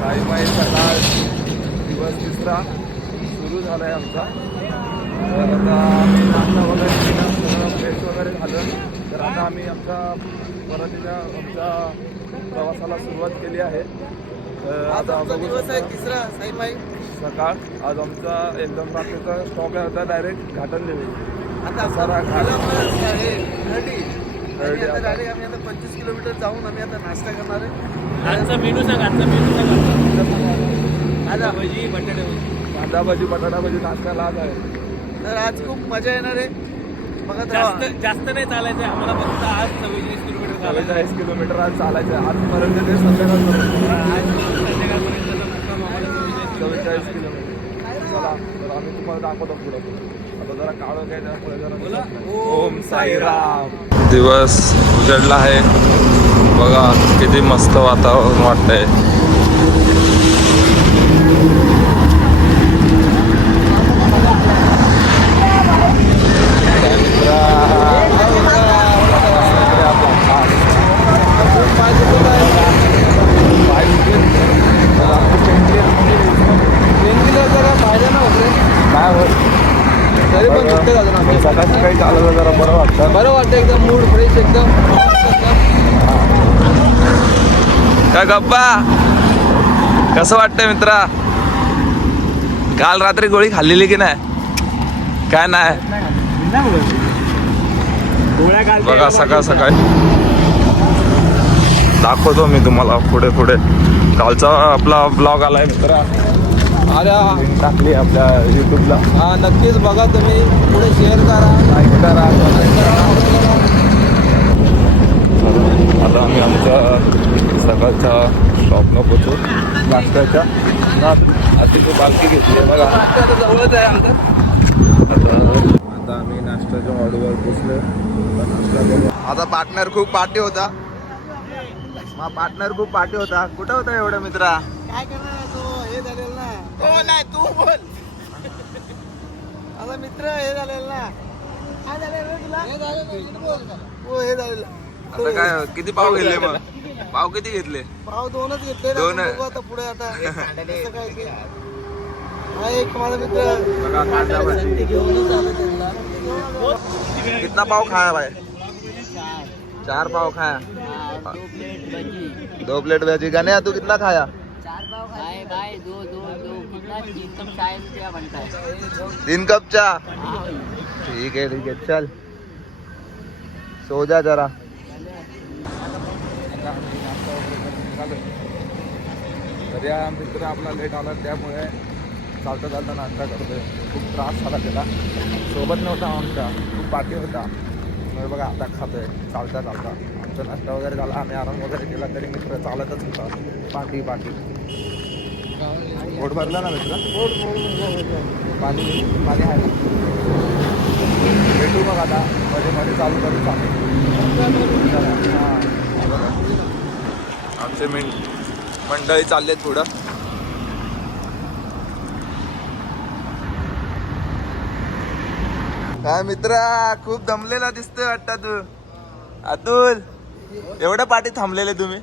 साईबाई सकाळ दिवस तिसरा सुरू झाला आहे आमचा. तर आता आम्ही नाश्ता वगैरे केला, सगळं फ्रेश वगैरे झालं. तर आता आम्ही परतीच्या आमच्या प्रवासाला सुरुवात केली आहे. आज आमचा दिवस आहे तिसरा साईबाई सकाळ. आज आमचा एकदम रात्रीचा स्टॉप आहे होता डायरेक्ट घाटनदेवी. आता सारा घाट डायरेक्ट आम्ही आता 25 किलोमीटर जाऊन आम्ही आता नाश्ता करणार आहे. आजचा मेनू सांग. कांदा भजी बटाटे भजी. कांदा भजी बटाटा भजी नाश्त्याला आज आहे. तर आज खूप मजा येणार आहे. बघत जास्त राहा. जास्त नाही चालायचं आहे आम्हाला, फक्त आज 44 किलोमीटर चालायचं 40 किलोमीटर आज चालायचं आहे. आजपर्यंत ते संध्याकाळपर्यंत आज संध्याकाळपर्यंत मुक्काम आम्हाला 44 44 किलोमीटर. चला तर आम्ही तुम्हाला दाखवतो पुढं. आता जरा काळं काय त्यामुळे जरा ओम साईराम. दिवस उजडला आहे बघा, किती मस्त वातावरण वाटतंय. सकाळी चाललं जरा बरं वाटतं एकदम मूड फ्रेश एकदम. का गप्पा कसं वाटतंय मित्रा? काल रात्री गोळी खाल्लेली की नाही? काय नाही बघा. सकाळी दाखवतो मी तुम्हाला पुढे. कालचा आपला ब्लॉग आलाय मित्रा, अरे टाकली आपल्या युट्यूबला. हा नक्कीच बघा, तुम्ही पुढे शेअर करा, लाईक करा. आता आम्ही आमच्या सकाळच्या शॉपनं पोचू नाश्त्याच्या. अतिशय पालखी घेतली आहे बघा. जवळच आहे आमचं. आता आम्ही नाश्त्याच्या हॉलवर पोचलो. आता पार्टनर खूप पार्टी होता. कुठं होता एवढा मित्रा? काय करणार तो हे झालेलं ना. हो नाही तू बोल. आता मित्र हे झालेलं ना. काय झालेलं रे तुला? हो हे झालेलं. आता काय किती पाव घेतले मग? पाव किती घेतले? पाव दोनच घेतले. दोन? बघू आता पुढे आता कसं काय ते. हा एक माझा मित्र बघा कांदा भजी. घेऊनच आलो त्यांना. कितना पाव खाया भाई? 4 पाव खाया. 2 प्लेट भजी. गण्या तू कितना खाया? 4 पाव खाए भाई, दो कितना 3 कप चाय में क्या बनता है? 3 कप चा. ठीक है चल सो जा जरा. तरी हा मित्र आपला लेट आला त्यामुळे चालता नाश्ता करतोय. खूप त्रास झाला त्याला. सोबत नव्हता आमच्या, खूप पाठी होता. मग बघा आता खातोय चालता. आमचा नाश्ता वगैरे झाला, आम्ही आराम वगैरे केला, तरी मित्र चालतच होता. पाठी पोट भरलं ना मित्र? पाणी आहे ना? भेटू मग आता मध्ये चालू करू आमचे मंडळी चालले थोडं. काय मित्रा खूप दमलेला दिसतोय वाटतं तू. अतुल एवढ्या पाठी थांबलेले तुम्ही?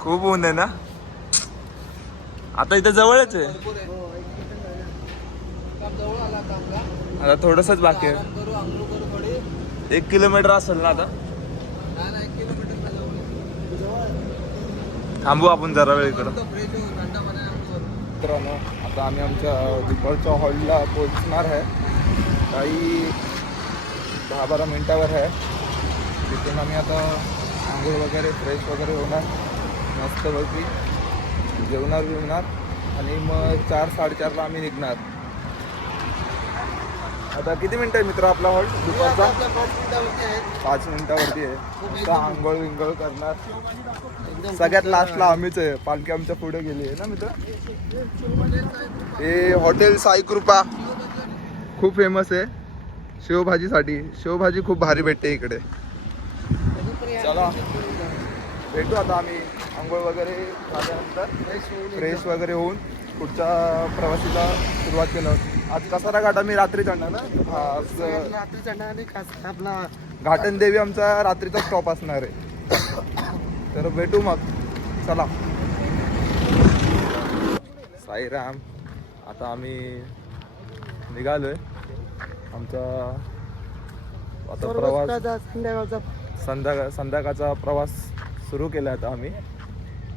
खूप ऊन आहे ना आता. इथं जवळच आहे. आता थोडंसंच बाकी आहे. 1 किलोमीटर असेल ना आता. थांबू आपण जरा वेळ इकडं. मित्रांनो आता आम्ही आमच्या दुपारच्या हॉलला पोहोचणार आहे. काही 10-12 मिनिटावर आहे. तिथून आम्ही आता आंघोळ वगैरे फ्रेश वगैरे होणार, मस्तपैकी जेवणार आणि मग 4-4:30ला आम्ही निघणार. आता किती मिनिटं आहे मित्र आपला हॉल्ट दुपारचा? 5 मिनिटावरती आहे. आता आंघोळ विंघोळ करणार. सगळ्यात लास्टला आम्हीच आहे. पालखी आमच्या पुढे गेली आहे ना मित्र. हे हॉटेल साई कृपा खूप फेमस आहे शेवभाजीसाठी. शेवभाजी खूप भारी भेटते इकडे. चला भेटू आता आम्ही आंघोळ वगैरे झाल्यानंतर फ्रेश वगैरे होऊन पुढच्या प्रवासाला सुरुवात केलं. आज कसारा घाट आम्ही रात्री चढणार ना. आज रात्री चढणार आणि आपला घाटनदेवी आमचा रात्रीचा स्टॉप असणार आहे. तर भेटू मग, चला. साईराम. आता आम्ही निघालोय. आमचा आता प्रवास संध्याकाळचा प्रवास सुरू केला. आता आम्ही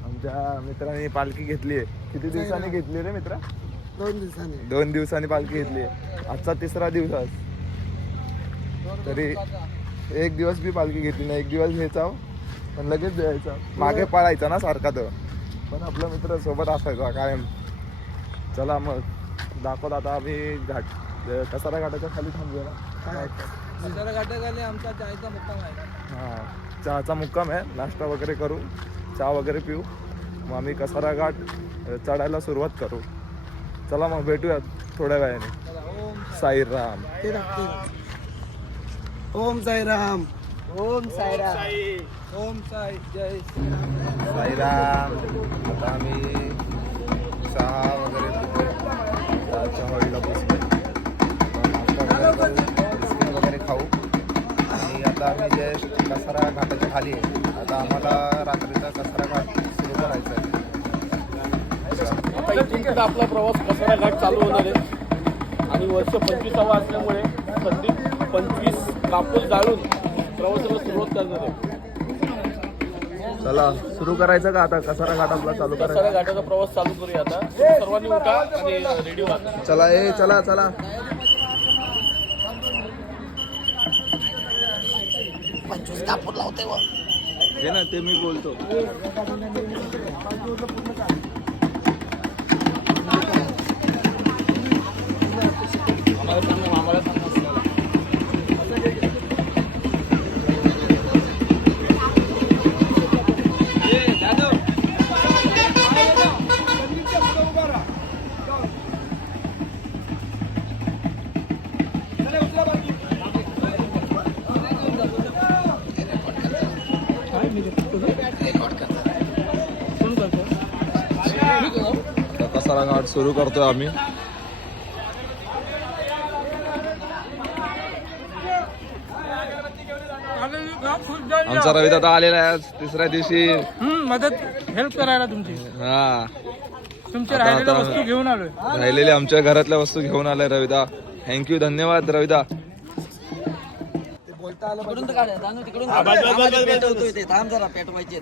आमच्या मित्रांनी पालखी घेतली आहे. किती दिवसांनी घेतली रे मित्रा? 2 दिवसांनी पालखी घेतली आहे. आजचा 3रा दिवस. तरी 1 दिवस बी पालखी घेतली नाही. 1 दिवस घ्यायचा पण लगेच द्यायचा. मागे पळायचा ना सारखा तो, पण आपला मित्र सोबत असायचा कायम. चला मग दाखवत. आता आम्ही कसारा घाटाच्या खाली थांबूया ना. कसारा घाटाखाली आमचा चहाचा मुक्काम आहे. हां, चहाचा मुक्काम आहे. नाश्ता वगैरे करू, चहा वगैरे पिऊ, मग आम्ही कसारा घाट चढायला सुरुवात करू. चला मग भेटूया थोड्या वेळाने. साईराम. ओम साईराम. ओम साईराम. ओम साई जय साईराम. आता आम्ही चहा वगैरे पितोय. चहाच्या हॉळीला बसतोय. नाश्ता वगैरे करू, बिस्किट वगैरे खाऊ. आणि आता आम्ही जस्ट कसारा घाटाच्या खाली आहे. आता आम्हाला रात्रीचा कसारा घाट सुरू करायचा आहे. आता आपला प्रवास कसारा घाट चालू होणार आहे. आणि वर्ष 25वा असल्यामुळे संदीप 25 कापूस जाळून प्रवासाला सुरुवात करणार आहे. चला सुरू करायचं का आता? कसारा घाट आपला चालू कसारा करायचा. घाटाचा प्रवास चालू करूया आता. सर्वांनी उठा आणि रेडी व्हा. चला चला चला. 25 कापूर लावते व. हे ना ते मी बोलतो. कसारा घाट सुरू करतोय आम्ही. आमचा रवी दादा आलेला आहे आज 3ऱ्या दिवशी मदत हेल्प करायला तुमची. हा, तुमच्या आता- राहिलेल्या आता- वस्तू घेऊन आलोय. राहिलेले आमच्या घरातल्या वस्तू घेऊन आलाय रविदा. थँक्यू, धन्यवाद रविदा. तिकडून तर काढा, जाणू तिकडून काढा. आम्हाला पेटवतोय ते. थांब जरा, पेटवायचे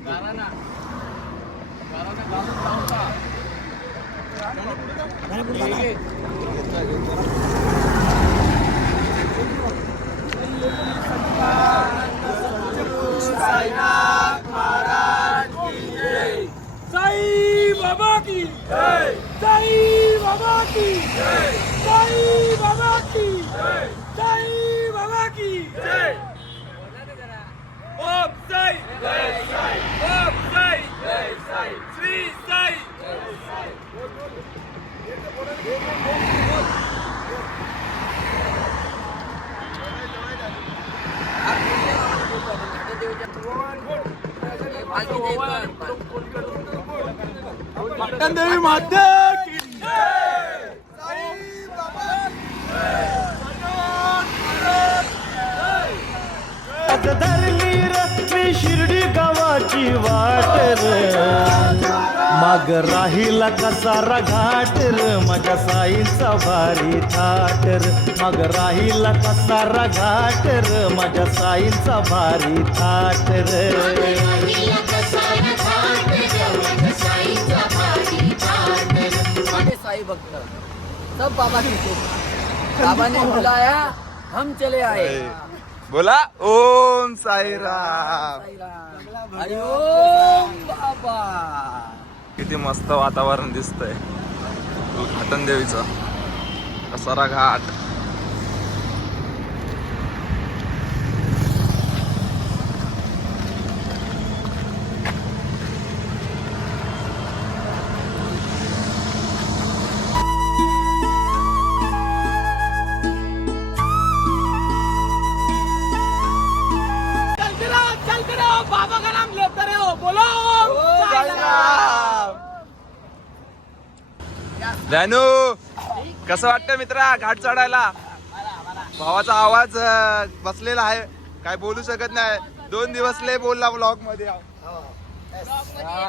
साई बाबा की जय. साई बाबा की जय. साई बाबा की जय. साई बाबा की जय. ओम साई जय साई. ओम साई जय साई. श्री साई जय साई. देवी माते की धरली मी शिर्डी गावाची वाट मग राहिला कसारा घाट माझ्या साईचा भारी थाट मग राहिला कसारा घाट माझ्या साईचा भारी थाट साई भक्त सब बाबा की बाबा ने बुलाया, हम चले आए. बोला ओम साईराम. हरि ओम बाबा. किती मस्त वातावरण दिसतंय. घाटन देवीचं कसारा घाट. बाबा का नाम लेते रहे हो. बोलो जानू, कसं वाटतं मित्रा घाट चढायला? भावाचा आवाज बसलेला आहे, काय बोलू शकत नाही. 2 दिवस लय बोलला ब्लॉग मध्ये.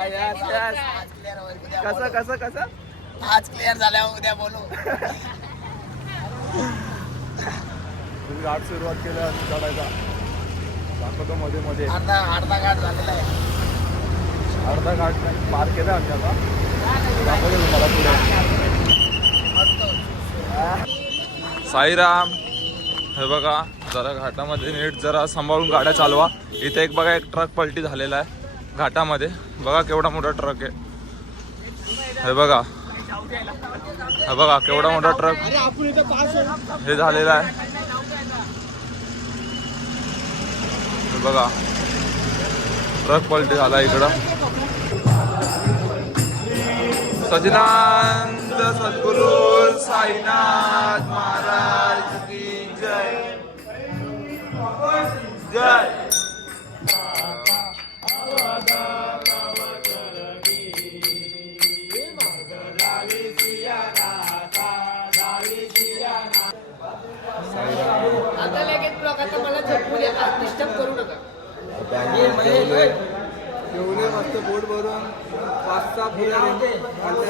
Yes yes. कसं कसं कसं आज क्लिअर झाल्यावर उद्या बोलू. घाट सुरुवात केल्या चढायचा. दाखवतो मध्ये मध्ये अर्धा घाट झालेला आहे. अर्धा घाट पार केला आम्ही आता. दाखवतो तुम्हाला पुढे. साईराम. हे बघा जरा घाटामध्ये नीट जरा सांभाळून गाड्या चालवा. इथे एक बघा एक ट्रक पलटी झालेला आहे घाटामध्ये. बघा केवढा मोठा ट्रक आहे. हे बघा केवढा मोठा ट्रक हे झालेला आहे. हे बघा ट्रक पलटी झाला इकडं. सचिदानंद सद्गुरु साईनाथ महाराज की जय जय. आता लगेच ब्लॉग आता मला झटकू द्या. डिस्टर्ब करू नका. एवढे मस्त पोट भरून 5-6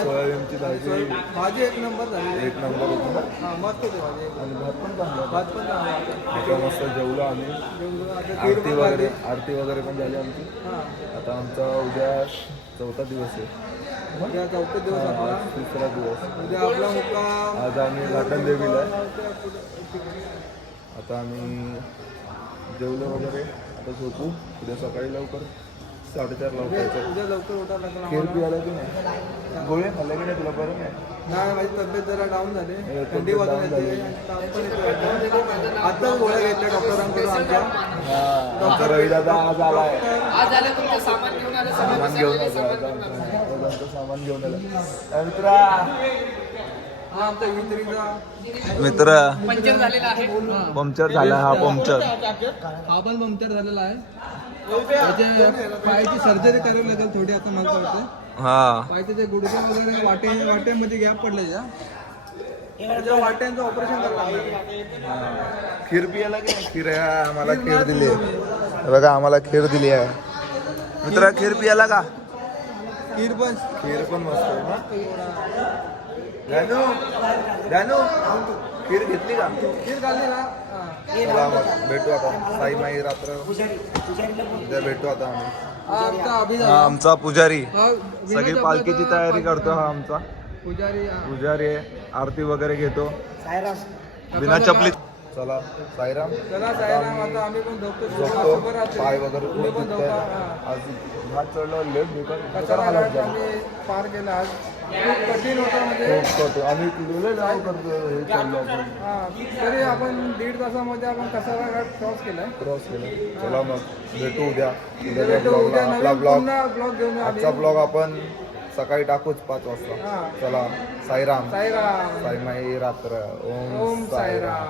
सोयाबीनची भाजी भाजी एक नंबर झाली. एक नंबर होती ना. हा मस्त होती भाजी. आणि भात पण चांगला. भात पण चांगला. आता मस्त जेवलो आम्ही. आता आरती वगैरे पण झाली आमची. आता आमचा उद्या 4था दिवस आहे. उद्या 4था दिवस आपला. आज 3रा दिवस. उद्या आपला मुक्काम. आज आम्ही घाटन देवीला आहे. आता आम्ही जेवलो वगैरे आता झोपू. उद्या सकाळी लवकर 4:30 लवकर. उद्या लवकर उठायला लागणार खीर आम्हाला. पियाला की नाही. गोळी खाल्ल्या की नाही तुला बरं नाही. नाही माझी तब्येत जरा डाऊन झाली. तब्येत थंडी वाजून down येते. झाली. ताप पण येतो. आता गोळ्या घेतल्या डॉक्टरांकडून आमच्या. आमचा रवी दादा आज आलाय. आज झालं तुमचं सामान घेऊन आलं. सामान घेऊन आलो. सामान घेऊन आलं. मित्रा हा आमचा वित्रीचा मित्र पंचर झालेला आहे. पंक्चर झाला. हा पंक्चर हा पण पंक्चर झालेला आहे. त्याच्या पायाची सर्जरी करावी लागेल थोडी. आता मला कळते हा. पायाचे ते गुडघे वगैरे वाट्यामध्ये गॅप पडले. त्याच्या वाट्यांचं ऑपरेशन करावं लागेल. खीर पियाला की नाही. खीर आहे. आम्हाला खीर दिली आहे. बघा आम्हाला खीर दिली आहे. मित्र खीर पियाला का. खीर पण खीर पण मस्त आहे ना. जानू खीर घेतली का. खीर खाल्ली ना. चला मग भेटू आता. साई माई रात्र उद्या भेटू आता आम्ही. हा आमचा हा अभिनव. आमचा पुजारी. हा, सगळी विनोद पालखीची आपला तयारी करतो. हा आमचा पुजारी. हा. पुजारी आहे. आरती वगैरे घेतो बिना चपलीत. चला साईराम. चला साईराम. आता आम्ही पण झोपतो. झोपतो. शुभरात्री. पाय वगैरे तुम्ही पण दुखताय. झोपा. हा. आज घाट चढलो लेट कचरा घाट आम्ही पार केला आज. खूप कठीण होता म्हणजे. आम्ही लय जाऊ करतो हे चाललो आपण. हा तरी आपण 1.5 तासामध्ये आपण कसारा घाट क्रॉस केलाय. क्रॉस केलं. चला मग भेटू उद्या. भेटू उद्या आपला नवीन ब्लॉग. पुन्हा ब्लॉग घेऊन येऊ आजचा आम्ही. ब्लॉग आपण सकाळी टाकूच 5 वाजता. हा. चला साईराम. साईराम. साई माई रात्र. ओम साईराम.